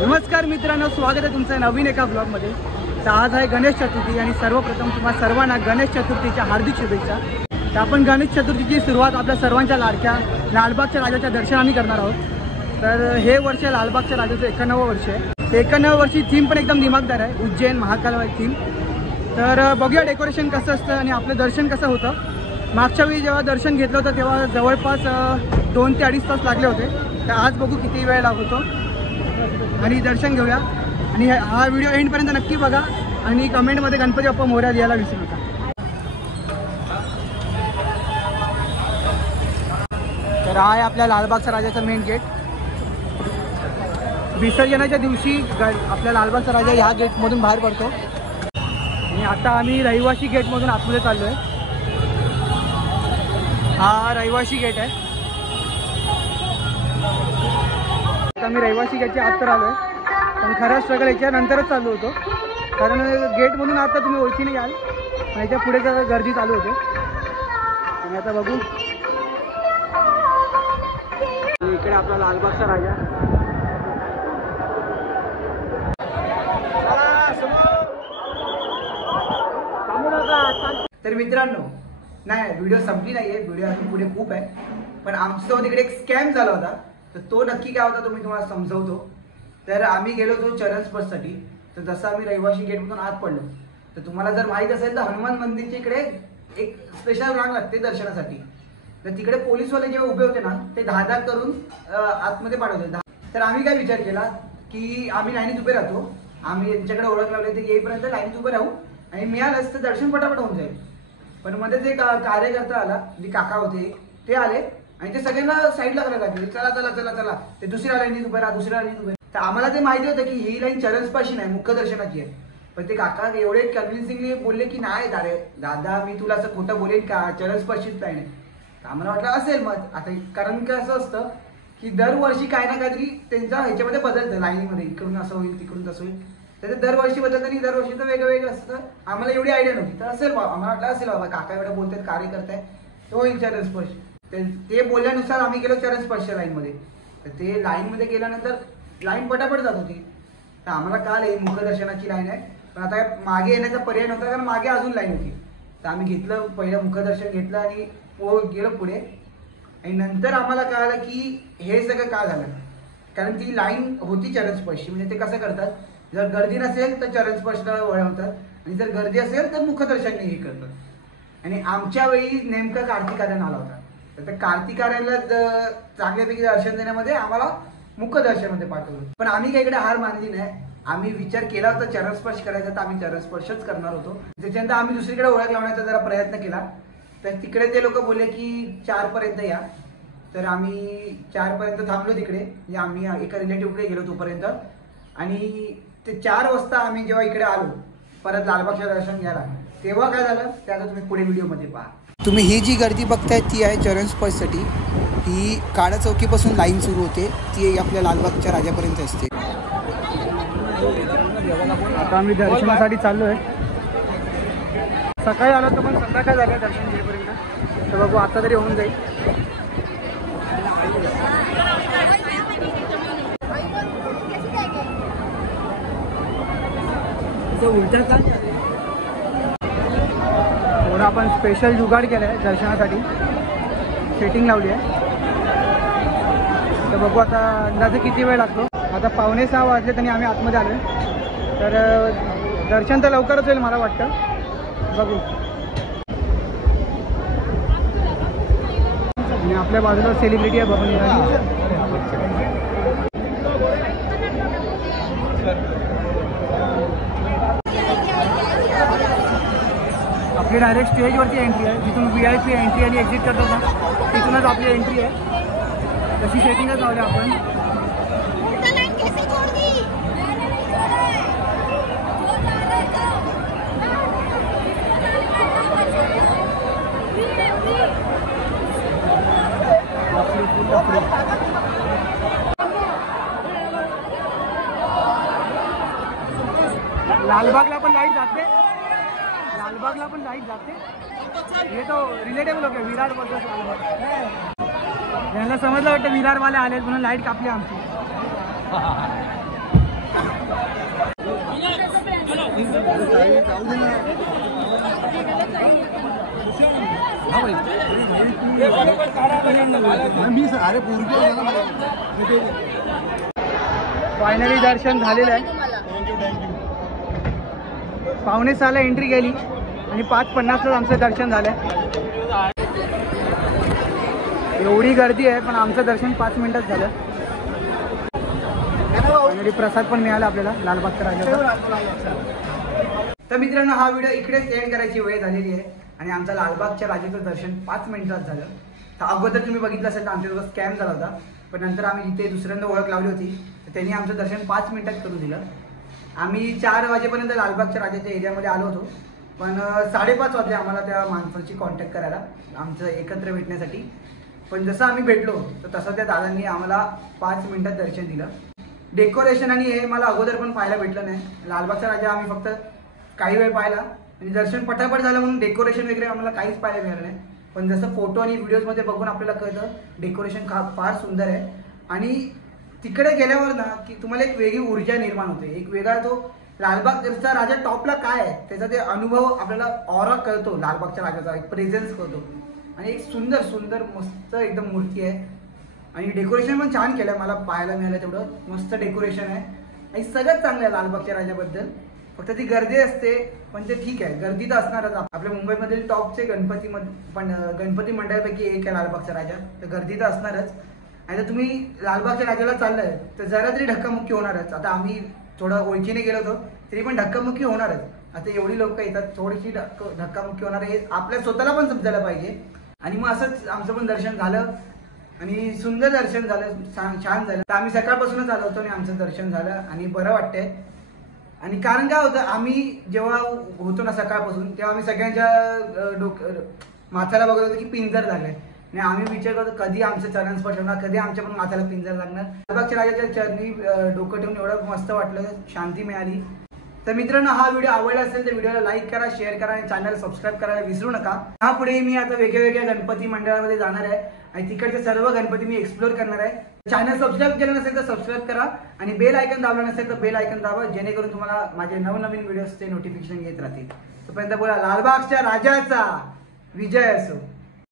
नमस्कार मित्रांनो, स्वागत आहे तुमचं नवीन एका ब्लॉगमध्ये। तर आज आहे गणेश चतुर्थी आणि सर्वप्रथम तुम्हाला सर्वांना गणेश चतुर्थीच्या हार्दिक शुभेच्छा। तर आपण गणेश चतुर्थीची सुरुवात आपल्या सर्वांच्या लाडक्या लालबागच्या राजाच्या दर्शनाने करणार आहोत। तर हे वर्ष लालबागच्या राजाचं 91वं वर्ष आहे। 91व्या वर्षी थीम पण एकदम दिमागदार आहे, उज्जैन महाकाल थीम। तर बघूया डेकोरेशन कसं असतं आणि आपलं दर्शन कसं होतं। मागच्या वेळी जेव्हा दर्शन घेतलं होतं तेव्हा जवळपास 2 ते 2.5 तास लागले होते। तर आज बघू किती वेळ लागतो आणि दर्शन घेऊया। आणि हा व्हिडिओ एंडपर्यंत नक्की बघा आणि कमेंटमध्ये गणपती बाप्पा मोरया लिहायला विसरू नका। तर हा आहे आपल्या लालबागचा राजाचा मेन गेट। विसर्जनाच्या दिवशी आपल्या लालबागचा राजा ह्या गेटमधून बाहेर पडतो आणि आता आम्ही रहिवासी गेटमधून आतमध्ये चाललो आहे। हा रहिवासी गेट आहे। आता मी रहिवासी गेटच्या आत तर आलो आहे, पण खरा स्ट्रगल याच्यानंतरच चालू होतो, कारण गेटमधून आता तुम्ही ओळखीने याल आणि याच्या पुढे जरा गर्दी चालू होते। आणि आता बघू इकडे आपला लालबागचा राजा। तर मित्रांनो, नाही व्हिडिओ संपली नाही आहे, व्हिडिओ अजून पुढे खूप आहे। पण आमच्यासोबत इकडे एक स्कॅम झाला होता, तर तो नक्की काय होता तो मी तुम्हाला समजवतो। तर आम्ही गेलो होतो चरण स्पर्शसाठी। तर जसं आम्ही रहिवासी गेटमधून आत पडलो, तर तुम्हाला जर माहीत असेल तर हनुमान मंदिरच्या इकडे एक स्पेशल रांग लागते दर्शनासाठी। तर तिकडे पोलीसवाले जेव्हा उभे होते ना, ते धाक करून आतमध्ये पाठवते। तर आम्ही काय विचार केला की आम्ही लाईनीत उभे राहतो, आम्ही यांच्याकडे ओळख लावली ते येईपर्यंत लाईनीत उभे राहू आणि मिळालंच तर दर्शन पटापट होऊन जाईल। पण मध्ये जे कार्यकर्ता आला, जे काका होते ते आले आणि ते सगळ्यांना साईडला करायला लागले, चला चला चला चला ते दुसऱ्या लाईनीत उभे राहा, दुसऱ्या लाईनीत उभे। तर आम्हाला ते माहिती होतं की ही लाईन चरणस्पर्शी नाही, मुख्य दर्शनाची आहे। पण ते काका एवढे कन्व्हिन्सिंगली बोलले की नाही दादा मी तुला असं खोटं बोलेन का, चरणस्पर्शीच लाईन आहे। तर आम्हाला वाटलं असेल मग आता, कारण की असं असतं की दरवर्षी काय ना काहीतरी त्यांच्या ह्याच्यामध्ये बदलतं, लाईनीमध्ये इकडून असं होईल तिकडून तसं होईल। तर ते दरवर्षी बदलतं आणि दरवर्षी तर वेगळं वेगळं असतं। आम्हाला एवढी आयडिया नव्हती, तर असेल बाबा आम्हाला वाटलं असेल बाबा काका एवढं बोलतात, कार्य करताय तो होईल चरणस्पर्श। ते बोलल्यानुसार आम्ही गेलो चरणस्पर्श लाईनमध्ये। तर ते लाईनमध्ये गेल्यानंतर लाईन पटापट जात होती। तर आम्हाला काल ही मुखदर्शनाची लाईन आहे, पण आता मागे येण्याचा पर्याय नव्हता, कारण मागे अजून लाईन होती। तर आम्ही घेतलं पहिलं मुखदर्शन घेतलं आणि गेलो पुढे। आणि नंतर आम्हाला कळालं की हे सगळं का झालं, कारण ती लाईन होती चरणस्पर्शी। म्हणजे ते कसं करतात, जर गर्दी नसेल तर चरणस्पर्शला वळवतात आणि जर गर्दी असेल तर मुखदर्शन हे करतात। आणि आमच्या वेळी नेमकं कार्तिकार्यन आला होता, तर कार्तिकार्याला चांगल्यापैकी दर्शन देण्यामध्ये आम्हाला मुखदर्शनमध्ये पाठवलं। पण आम्ही काही इकडे हार मानली नाही, आम्ही विचार केला होता चरणस्पर्श करायचा, तर आम्ही चरणस्पर्शच करणार होतो। त्याच्यानंतर आम्ही दुसरीकडे ओळख लावण्याचा जरा प्रयत्न केला, तर तिकडे ते लोक बोलले की 4 पर्यंत या। तर आम्ही 4 पर्यंत थांबलो तिकडे, म्हणजे आम्ही एका रिलेटिव्हकडे गेलो तोपर्यंत। आणि ते 4 वाजता आम्ही जेव्हा इकडे आलो परत लालबागच्या दर्शन घ्यायला, तेव्हा काय झालं ते आता तुम्ही पुढे व्हिडिओमध्ये पहा। तुम्ही ही जी गर्दी बघताय ती आहे चरणस्पर्शसाठी। ही काळा चौकीपासून लाईन सुरू होते, ती आपल्या लालबागच्या राजापर्यंत असते। आता आम्ही दर्शनासाठी चाललो आहे। सकाळी आलो तर पण संध्याकाळ झालं दर्शन घेईपर्यंत, तर बघू आता तरी होऊन जाईल। थोडं आपण स्पेशल जुगाड केलं आहे दर्शनासाठी, सेटिंग लावली आहे। तर बघू आता अंदाजे किती वेळ लागतो। आता 5:45 वाजले तरी आम्ही आतमध्ये आलो आहे, तर दर्शन तर लवकरच होईल मला वाटतं, बघू। आणि आपल्या बाजूला सेलिब्रिटी आहे बबन इराणी। आपली डायरेक्ट स्टेजवरती एंट्री आहे, जिथून VIP एंट्री आणि एक्झिट करतो ना तिथूनच आपली एंट्री आहे। तशी सेटिंगच लावली आपण। लालबागला पण लाईट जाते, लालबागला पण लाईट जाते। ये तो रिलेटेबल हो गया, विरार वर्सेस लालबाग। यांना समजलं वाटतं विरारवाले आले म्हणून लाईट कापली आमची। फायनली दर्शन झालेलं आहे. 5:45 एंट्री केली आणि 5:50 आमचं दर्शन झालं. एवढी गर्दी आहे पण आमचं दर्शन 5 मिनिटात झालं. आणि प्रसाद पण मिळाला आपल्याला लालबागच्या राजाचा. तर मित्रांनो हा व्हिडिओ इकडेच एंड करायची वेळ झालेली आहे आणि आमचा लालबागच्या राजाचं दर्शन 5 मिनिटात झालं. तर अगोदर तुम्ही बघितलं असेल तर आमच्यासोबत स्कॅम झाला होता, पण नंतर आम्ही इथे दुसऱ्यांदा ओळख लावली होती तर त्यांनी आमचं दर्शन 5 मिनिटात करून दिलं. आम्ही 4 वाजेपर्यंत लालबागच्या राजाच्या एरियामध्ये आलो होतो, पण 5:30 वाजले आम्हाला त्या माणसाची कॉन्टॅक्ट करायला आमचं एकत्र भेटण्यासाठी. पण जसं आम्ही भेटलो तर तसं त्या दादांनी आम्हाला 5 मिनिटात दर्शन दिलं. डेकोरेशन आणि हे मला अगोदर पण पाहायला भेटलं नाही. लालबागचा राजा आम्ही फक्त काही वेळ पाहिला आणि दर्शन पटापट झालं म्हणून डेकोरेशन वगैरे आम्हाला काहीच पाहायला मिळालं नाही. पण जसं फोटो आणि व्हिडिओजमध्ये बघून आपल्याला कळतं डेकोरेशन फार सुंदर आहे. आणि तिकडे गेल्यावर ना की तुम्हाला एक वेगळी ऊर्जा निर्माण होते, एक वेगळा तो लालबागचा राजा टॉपला काय आहे त्याचा ते अनुभव आपल्याला ऑरा कळतो. लालबागच्या राजाचा एक प्रेझेन्स कळतो आणि एक सुंदर सुंदर मस्त एकदम मूर्ती आहे. आणि डेकोरेशन पण छान केलं, मला पाहायला मिळालं तेवढं मस्त डेकोरेशन आहे आणि सगळ्यात चांगलं आहे लालबागच्या राजाबद्दल. फक्त ती गर्दी असते पण ते ठीक आहे, गर्दी तर असणारच. आपल्या मुंबईमधील टॉपचे गणपती मंडळापैकी एक आहे लालबागचा राजा, तर गर्दी तर असणारच. आणि जर तुम्ही लालबागच्या राजाला चाललंय तर जरा तरी धक्कामुक्की होणारच. आता आम्ही थोडं ओळखीने गेलो होतो तरी पण धक्कामुक्की होणारच. आता एवढी लोक येतात, थोडीशी धक्कामुक्की होणार हे आपल्या स्वतःला पण समजायला पाहिजे. आणि मग असंच आमचं पण दर्शन झालं आणि सुंदर दर्शन झालं, छान झालं. तर आम्ही सकाळपासूनच आलो होतो आणि आमचं दर्शन झालं आणि बरं वाटतंय. आणि कारण काय होतं, आम्ही जेव्हा होतो ना सकाळपासून तेव्हा आम्ही सगळ्यांच्या माथ्याला बघत होतो की पिंजर लागलाय आणि आम्ही विचार करतो कधी आमचं चरण स्पर्श होणार, कधी आमच्या पण माथ्याला पिंजर लागणार. लालबागच्या राजाच्या चरणी डोकं ठेवून एवढं मस्त वाटलं, शांती मिळाली. तर मित्रांनो हा व्हिडिओ आवडला असेल तर व्हिडिओला लाईक करा, शेअर करा आणि चॅनल सबस्क्राईब करायला विसरू नका. यापुढे मी आता वेगवेगळ्या गणपती मंडळामध्ये जाणार आहे आणि तिकडचे सर्व गणपती मी एक्सप्लोर करणार आहे. चॅनल सबस्क्राईब केलं नसेल तर सबस्क्राईब करा आणि बेल आयकन दाबला नसेल तर बेल आयकन दाबा, जेणेकरून तुम्हाला माझे नवनवीन व्हिडिओजचे नोटिफिकेशन येत राहतील. तोपर्यंत बोला लालबागच्या राजाचा विजय असो.